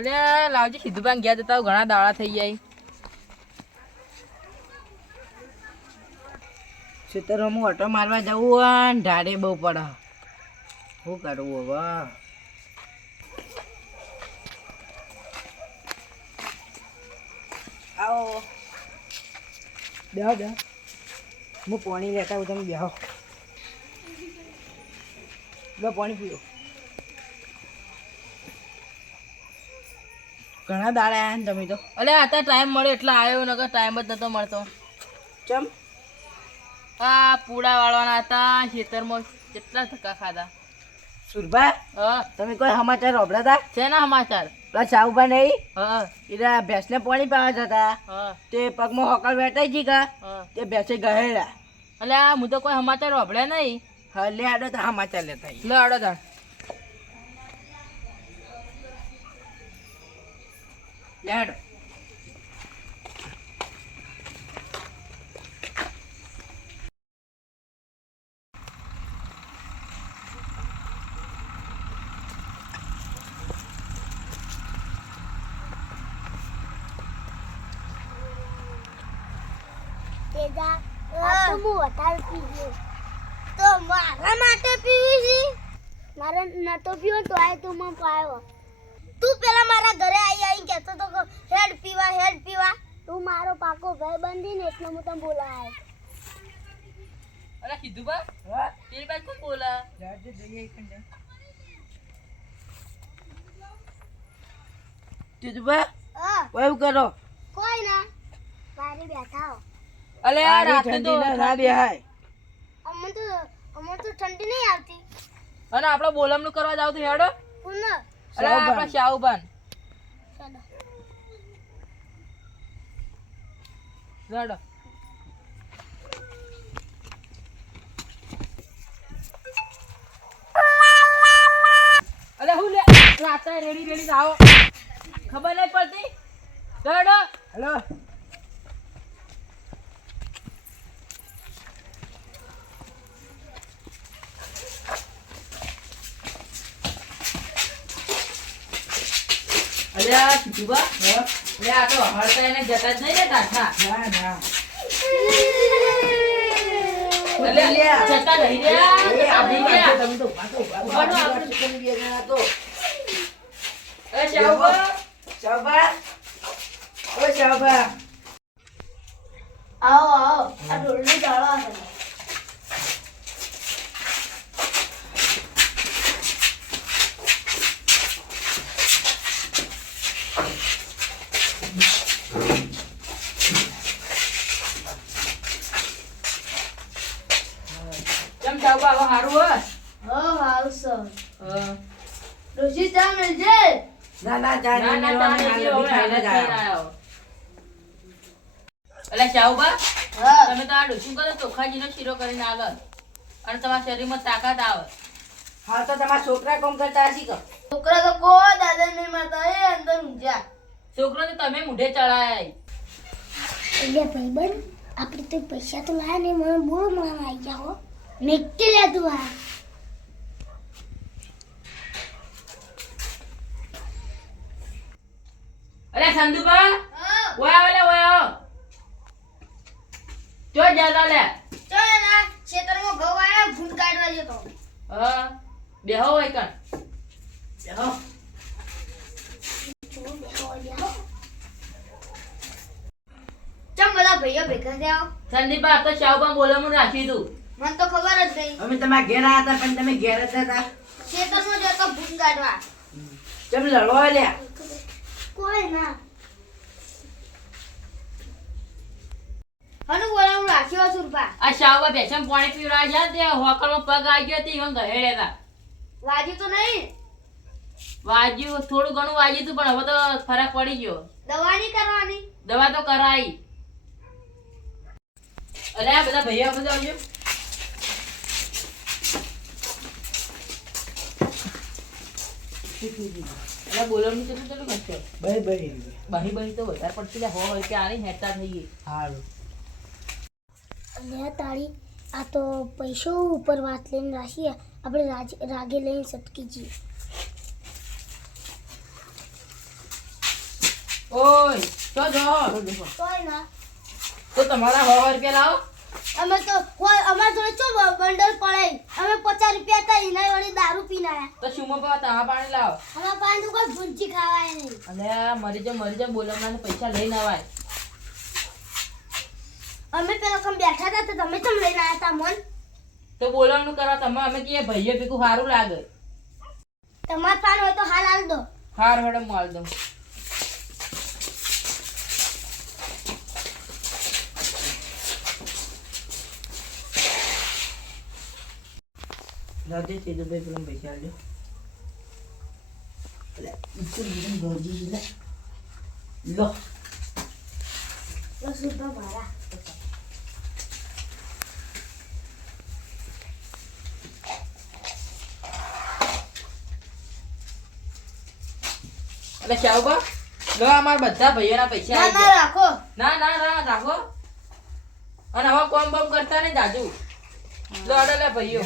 અલે લાવજી સીધું પાન ગયા જતા ઘણા દાડા થઈ જાય. ખેતરમાં ઓટો મારવા જવું હોય ને ઢાળે બહુ પડે. શું કરવું હવે? આવો બેહો બેહો. હું પાણી લેતા આવું, તમે બેહો. લો પાણી પીઓ. ઘણા દાડા આવ્યા ને તમે તો. અલે અત્યારે ટાઈમ મળ્યો એટલે આવ્યો, નકર ટાઈમ જ નતો મળતો. ચમ આ પૂડા વાળવાના હતા ખેતરમાં, કેટલા ધક્કા ખાધા. સુરભા, હા તમે કોઈ સમાચાર સાંભળ્યા હતા? છે ને સમાચાર. પેલા સાહુભા નહીં, હા એટલે ભેંસને પાણી પાવા જતા, હા તે પગમાં હોકલ વેટાઈ ગઈ કા, હા. તે ભેંસે ગહેડા. અલે આ હું તો કોઈ સમાચાર વાપર્યા નહીં. હા લે આડો તો સમાચાર લેતા આવીએ. લે અડો તાણ. લે આડો. તો મારા માટે પીવી છે? મારે નતો પીવો તો આય તું મને પાયો. તું પેલા મારા ઘરે આવી કહેતો તો હેડ પીવા હેડ પીવા. તું મારો પાકો ભાઈ બંધી ને એટલે હું તને બોલાય. અલે કીધું બા હા તેરી બાદ કોણ બોલા? જાજે જઈએ કંડે. તીજુબા હા એવું કરો. કોઈ ના બારે બેઠા હો. અલે આ આરી રાતે તો ઠંડી ના બેહાય. અમને તો ઠંડી નહીં આવતી. અને આપણે બોલમનું કરવા જાવ તો હેડો. પુનઃ અલે આપણા શાહુબાન ચાલો હેડો. અલે હું લે રાતે રેડી રેડી આવો, ખબર નહીં પડતી. હેડો. હેલો. અલે આ કીધું બા અલે આ તો હળતા એને જતા જ નહીં ને તાઠા. ના ના અલે જતા નહીં રહ્યા, એ જતા આપણી નહીં રહ્યા. પાસે તમે તો ઉભા તો ઉભા. ઉભા તો આપણે. તમે બે જણા તો. અલે શાહુબા શાહુબા, ઓ શાહુબા. આવો આવો આ ઢોલની ચાળો આવે. કેમ શાહુબા હવે સારું હોય? હા હાલ સર હા. ડોશી ચા મળજે. ના ના ચા ના નહીં ના મેળવવાની, તાને હાલ જે બધી હવે ખાઈને જ હાલત આવ્યો. નહીં આવ્યો. અલે શાહુબા હા તમે તો આ ડોસી કરો ચોખાજીનો શીરો કરીને આગળ, અને તમારા શરીરમાં તાકાત આવે. હા તો તમારા છોકરા કોમ કરતા હશી કો. છોકરા તો કોઈ દાદા નહીં મારતા એ અંદર ઊંઝા. છોકરોને તમે મુઢે ચડાય. એટલે ભાઈબંધ આપણે તો પૈસા તો લાયા ને મને બહુ મન આવી ગયા હો. મેકટી લે તું આ. અલે સંદુબા ઓય આવેલા ઓય આવો. જો જાતા લે. ચાલ ના ખેતરમાં ઘઉં આયા ભૂંડ કાઢવા જતો. હા બેહો હોય કણ બેહો. ચમ બધા ભાઈઓ ભેગા થયા. સંદીપા આ તો શાહુબા બોલામું રાખ્યું તું. મને તો ખબર જ નહીં. અમે તમારા ઘેર આવ્યા હતા પણ તમે ઘેર જ હતા. ખેતરમાં જતો ભૂંડ કાઢવા. ચમ લડવા લ્યા. કોઈ ના હનુ બોલાવું રાખ્યો છું રૂપા. આ શાહુબા બેસમ પાણી પીવડા છે તે હોકરમાં પગ આવી ગયો તે ઈવન ગહેડે હતા. વાજ્યું તો નહીં. વાજ્યું થોડું ઘણું વાજ્યું હતું પણ હવે તો ફરક પડી ગયો. દવા નહીં કરવાની. દવા તો કરાઈ. અલે આ બધા ભૈયા બધા આવજો. અલે બોલવાનું કેટલું કેટલું કરશે? ભાઈ ભાઈ બહી બહી તો વધારે પડતી હો હોય કે આની હેતા થઈ ગઈ. સારું. લે તાળી આ તો પૈસો ઉપર વાત લઈને રાખીએ આપણે રાગે લઈને સટકી જઈએ. ઓય તો જો કોઈ ના તો તમારા 100 રૂપિયા લાવો. અમે તો કોઈ અમાર જોડે ચો બંડલ પડે અમે 50 રૂપિયા હતા એના વળી દારૂ પીને આયા તો શુંમાં પાવા તાવા પાણી લાવો. અમાર પાસે તો કોઈ ભૂંજી ખાવાય નહીં અને મરી જા બોલવાના પૈસા લઈને આવાય. અમે પેલા કમ બેઠા હતા તો તમે ચમ લઈને આયા તા મન તો બોલવાનું કરવા તમે અમે કહીએ ભાઈઓ ભેગું સારું લાગે. તમાર પાસે હોય તો હાલ હાલ દો હાર હેડમ માલ દઉં. રાતે સીધું ભાઈ પેલા પૈસા આલજો. લે ઈકું લીધું ગોજી લે. લો બસ ઉભા મારા એટલે શાહુબા લો અમારા બધા ભાઈઓના પૈસા ના આવી ના ગયા. રાખો ના રાખો. અને હવે કોમ બમ કરતા નહીં જાજુ. લો અડે લે ભાઈઓ